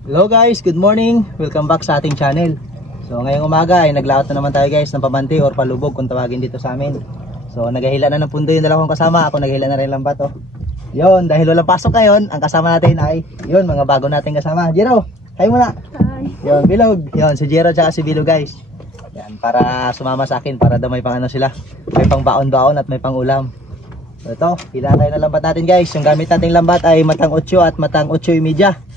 Hello guys, good morning. Welcome back sa ating channel. So ngayong umaga ay naglaot na naman tayo guys ng pabanti or palubog kung tawagin dito sa amin. So naghahila na ng pundo yung dalawang kasama. Ako naghahila na rin lambat oh. Yun, dahil walang pasok ngayon, ang kasama natin ay yun, mga bago nating kasama. Jero, hi muna. Hi. Yun, Bilog. Yun, si Jero tsaka si Bilog guys. Yan, para sumama sa akin para daw may pang ano sila. May pang baon-baon at may pang ulam. So ito, hila tayo ng lambat natin guys. Yung gamit nating lambat ay matang 8 at matang 8.30.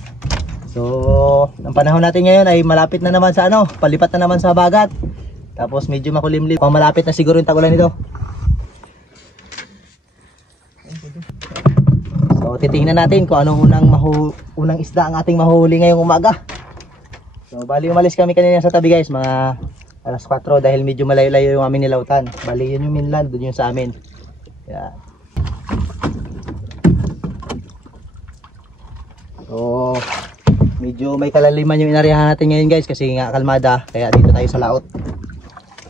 So, ang panahon natin ngayon ay malapit na naman sa ano, palipat na naman sa bagat. Tapos medyo makulimlim. Pang malapit na siguro yung tagulan nito. So, titingnan natin kung anong unang isda ang ating mahuhuli ngayong umaga. So, bali umalis kami kanina sa tabi guys, mga alas 4 dahil medyo malayo-layo yung aming nilautan. Bali yun yung mainland, doon yung sa amin. Yan. So, medyo may kalaliman yung inarihan natin ngayon guys kasi nga kalmada, kaya dito tayo sa laot.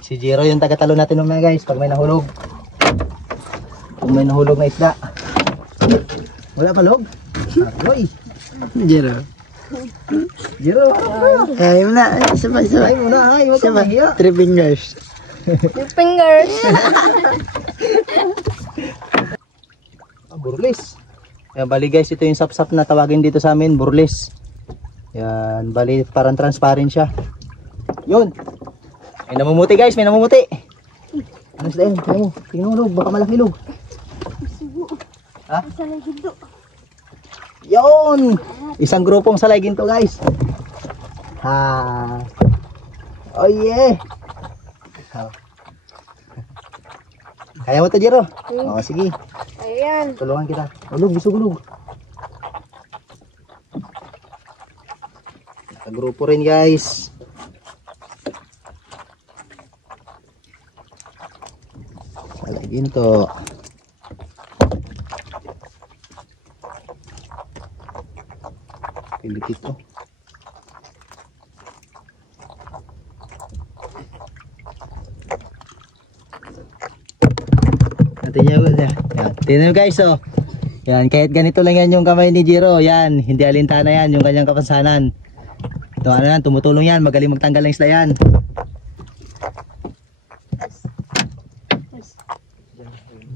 Si Jero yung tagatalo natin ng mga guys pag may nahulog. Kung may nahulog na isda. Wala pa log? Aroy! Jero. Jero! Ay muna, sabay. Ay muna, ay huwag kang mahiya. 3 fingers. Your fingers. Burlis. Yan, bali guys, ito yung sapsap na tawagin dito sa amin, burlis. Yan, bali parang transparent siya. Yun. May namumuti guys, may namumuti. Ano sila yun? Tingnan mo, tingnan mo log, baka malaki log. Ha? Yun! Isang grupong salay ginto guys. Ha. Oh yeah. Kaya mo to Jero? Oo, sige. Ayan. Tulungan kita. Ulog, bisugulog. Grupo rin guys. Salay ginto. Pilit ito. Tingnan nyo guys oh. Yan, kahit ganito lang yan yung kamay ni Jero. Yan, hindi alintana yan yung kanyang kapansanan. Ito ano yan, tumutulong yan, magaling magtanggal ng isla yan.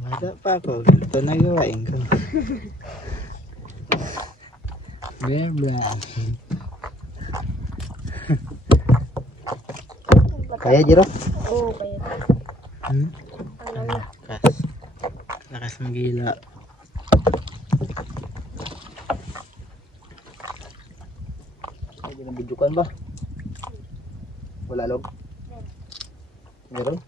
Bata pa ako, ito nagawain ko. Blah. Kaya Jero? Oo, kaya. Ano na? Lakas magila. Hindi na bidyukan ba? Wala log? Meron?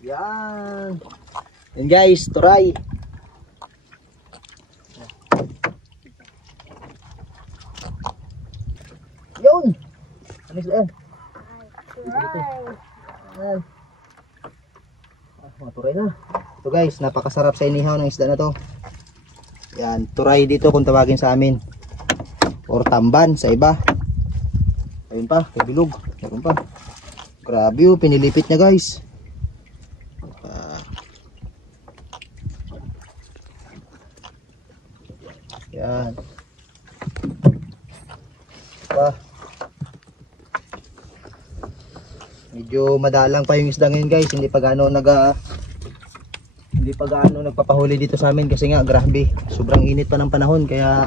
Yan! Yan guys, turay! Yun! Ano sila yan? Yan. Mga turay na. Ito guys, napakasarap sa inihaw ng isda na to. Yan, turay dito kung tawagin sa amin. Or tamban sa iba. Ayun pa, kay Bilog. Meron pa. Grabe oh, pinilipit niya guys. Yan. Pa. Medyo madalang pa yung isda ngayon guys, hindi pa gaano nagpapahuli dito sa amin kasi nga grabe, sobrang init pa ng panahon kaya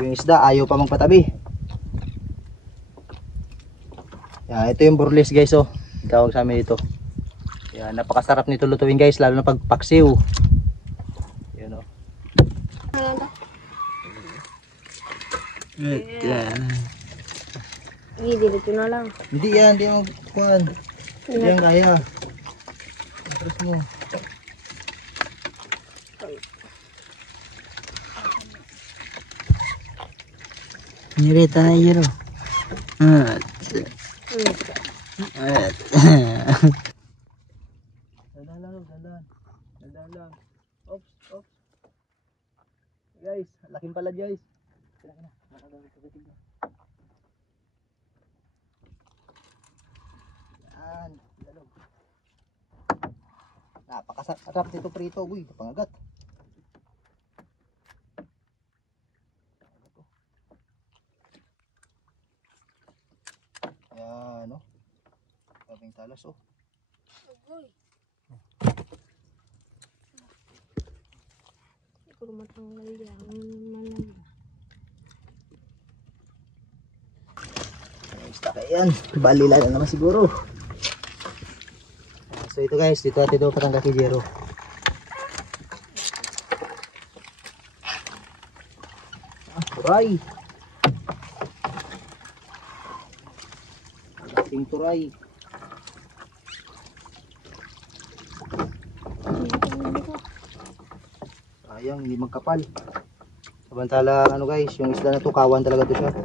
yung isda ayaw pa magpatabi. Yan, ito yung burles guys oh, tawag sa amin dito. Yan, napakasarap nito lutuin guys, lalo na pag paksiw. Yan oh. Hindi, dito na lang. Hindi yan, hindi mo kuhan. Hindi yan kaya. Terus mo. Nirita na Jero. Dandan lang, dandan. Dandan lang. Oops, oops. Guys, laking pala guys. Kailangan na. Nakagawin ko sa tignan. Yan, lalog. Napakasarap nito prito, uy, kapangagat. Talas oh. Uy. Siguro matanggal yan. Malam. Isda kayo yan. Balila na naman siguro. So ito guys, dito natin ito patanggal kay Jero. Turay. Ating turay. Sayang, hindi magkapal. Samantala ano guys, yung isda na to kawan talaga to siya.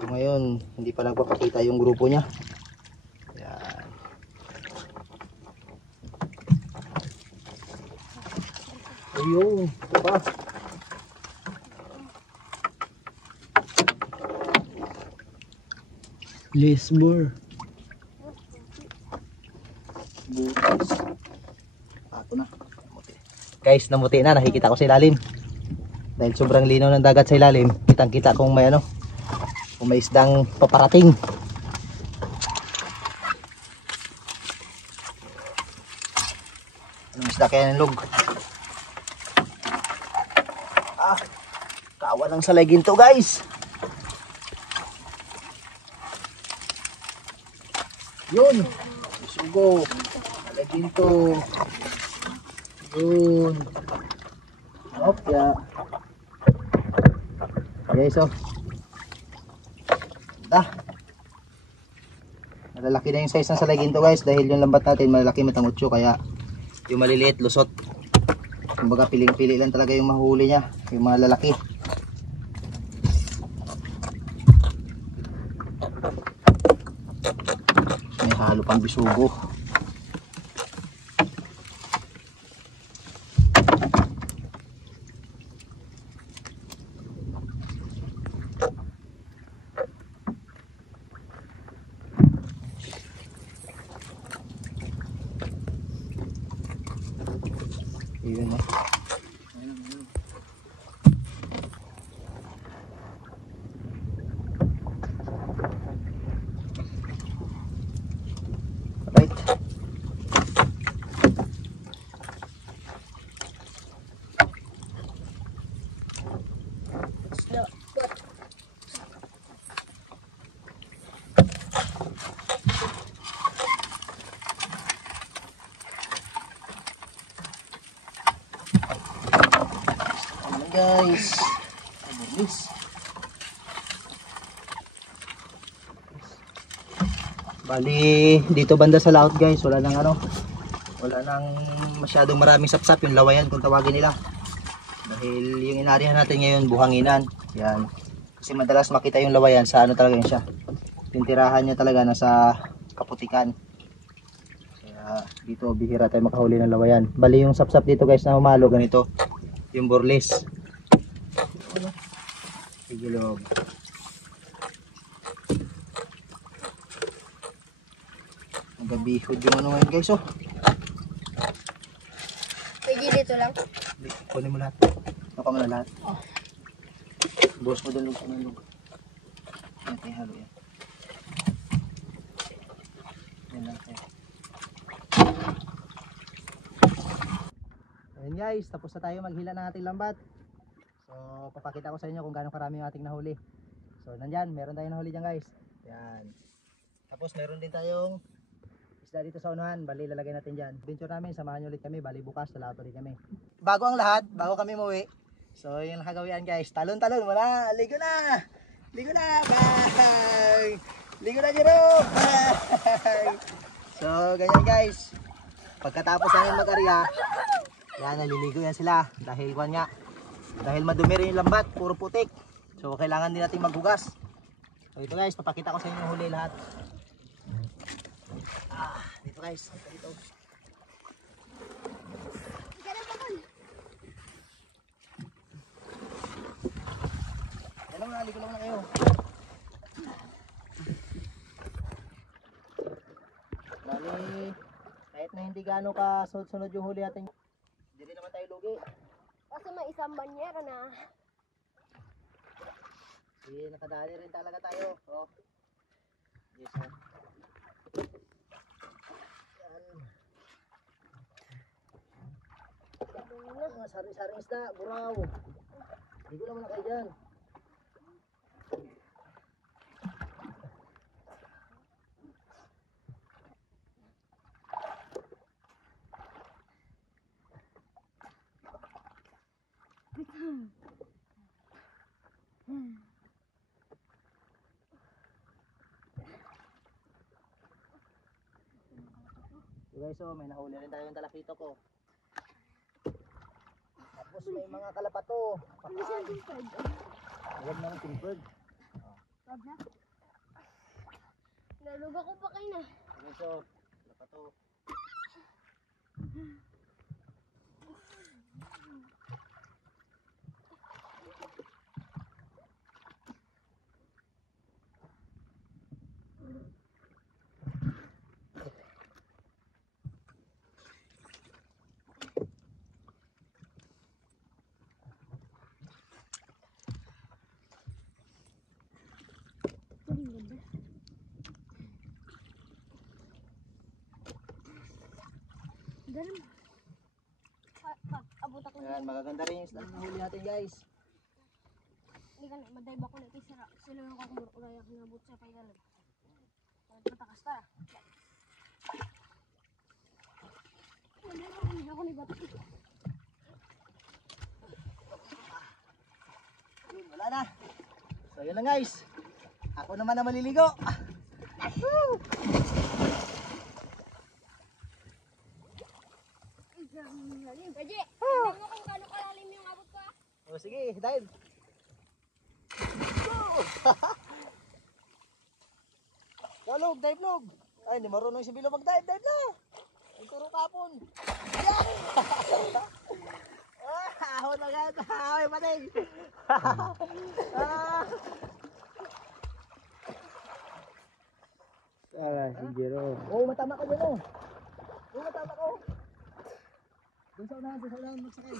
So, ngayon, hindi pa nagpapakita yung grupo niya. Yan. Ayun, ito pa. Lisbor. Butas. Pato na. Namuti. Guys, namuti na. Nakikita ko sa ilalim. Dahil sobrang linaw ng dagat sa ilalim, kitang kita kung may ano, kung may isdang paparating. Anong isda kaya ng log? Ah, kawa ng salay ginto guys. Yun, sugo, salay ginto. Yun. Opya. Guys, oh. Malalaki na yung size ng salay ginto guys, dahil yung lambat natin malalaki matangutso, kaya yung maliliit lusot. Kumbaga piling-pili lang talaga yung mahuli niya, yung mga lalaki. May halo pang bisugo. Yun na. Right. Ayan guys. Bilis. Bali, dito banda sa laot guys, wala nang ano, wala nang masyadong maraming sapsap, yung lawayan kung tawagin nila. Dahil yung inarihan natin ngayon, buhanginan. Yan. Kasi madalas makita yung lawayan sa ano talaga yun siya. Tintirahan niya talaga nasa kaputikan. Kaya dito bihira tayo makahuli ng lawayan. Bali yung sapsap dito guys na humalo ganito, yung burlis. Sigilog. Magabihod yung ano ngayon guys, oh. Pwede dito lang. Kunin mo lahat. Baka mo na lahat. Buhos mo doon lug sa lug. Natin halo yan. Yan lang tayo. Ayan guys, tapos na tayo maghila ng ating lambat. So, papakita ko sa inyo kung gaano karami yung ating nahuli. So, nandyan, meron tayong nahuli dyan guys. Yan. Tapos meron din tayong isda dito sa unahan, bali lalagay natin dyan. Adventure namin, samahan nyo ulit kami, bali bukas, talato rin kami. Bago ang lahat, bago kami muwi. So yung nakagawian guys, talon-talon muna, ligo na! Ligo na! Bye! Ligo na Jero! Bye! So ganyan guys, pagkatapos namin mag-arya, yan, naliligo yan sila. Dahil kwan nga, dahil madumi rin yung lambat, puro putik. So kailangan din natin maghugas. So ito guys, papakita ko sa inyo yung huli lahat. Dito guys, dito. Yan lang, ligo lang na kayo. Bali, kahit na hindi gaano ka sunod-sunod yung huli natin, hindi rin naman tayo lugi. Kasi may isang banyera na. Nakadali rin talaga tayo. Oh. Yes, sir. mga sari-saring isda, buraw. Hindi ko naman na kayo dyan. So guys, so may nahuli rin tayo yung talakito ko. Tapos may mga kalapato. Pakaan. Huwag naman timperd. Wag na. Naluga ko pa kayo na. Okay, so kalapato. Ganun. Abot ako Ayan, magaganda rin yung isda na nahuli natin guys. Hindi ka na, madive ako na itisara. Sila yung kakumurulay ako nabot sa pailalim. Patakas ta. Hindi ako ni bato. Yun, wala na. So yun lang guys. Ako naman na maliligo. Woo! Kaji, tingnan mo kung gaano kalalim yung abot ko ah. O sige, dive. Log, dive log. Ay, hindi marunong si Bilo mag-dive, dive na. Ang turo kapon. Yeah! Ahon agad. Ay, patay. Ah. Si Jero. Oh, matama ka dyan oh. Oh, matama ka oh. Doon sa unahan magsakay.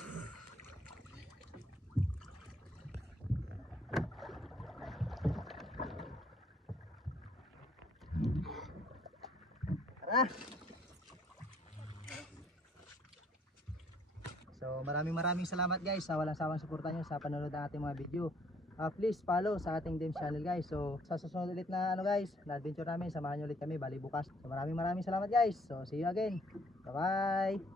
Tara. So maraming salamat guys sa walang sawang suporta nyo sa panonood ng ating mga video. Please follow sa ating Dems channel guys. So sa susunod ulit na guys, na adventure namin, samahan nyo ulit kami bali bukas. So maraming salamat guys. So see you again. Bye bye.